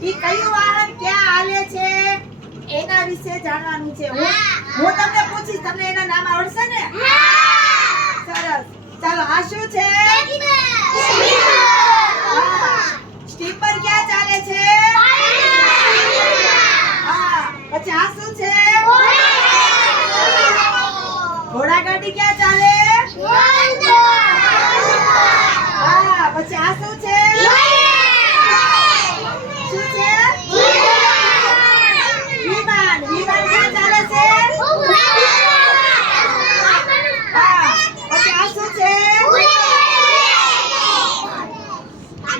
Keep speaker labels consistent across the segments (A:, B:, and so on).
A: ઈ કયું વાહન ક્યાં હાલે છે? એના વિશે જાણવાનું છે. હું હું તમને પૂછીશ તમને એના નામ આવડશે ને? સરસ. ચાલો આ શું છે સ્ટીમર ક્યાં ચાલે છે હા પછી આ શું છે ઘોડાગાડી ક્યાં ચાલે હા પછી આ શું છે શું છે વિમાન વિમાન ક્યાં ચાલે છે હા પછી આ શું છે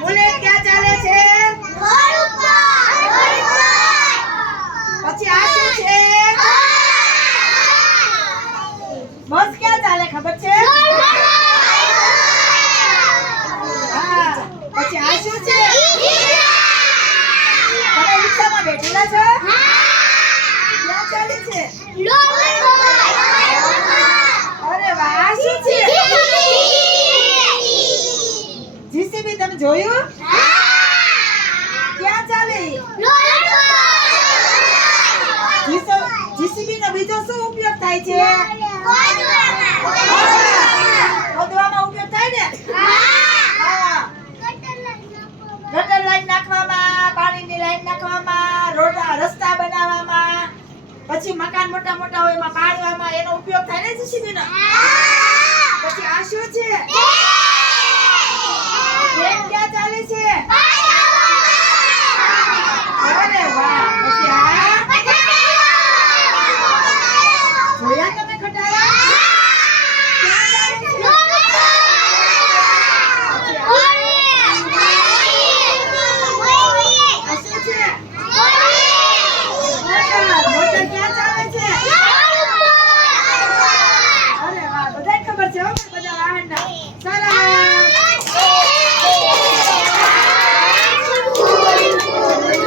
A: બુલેટ ક્યાં ચાલે છે પછી આ શું છે બસ ક્યાં ચાલે ખબર છે હા પછી આ શું છે તમે રિક્ષામાં બેઠેલા છો ક્યાં ચાલે જોયું? ક્યાં ચાલે? જીસીબી બીજો શું ઉપયોગ થાય છે? ખોદવામાં લાઈન નાખવામાં, પાણીની લાઈન નાખવામાં, રોડ, રસ્તા બનાવવામાં પછી મકાન મોટા મોટા હોય એમાં પાડવામાં એનો ઉપયોગ થાય ને જીસીબી નો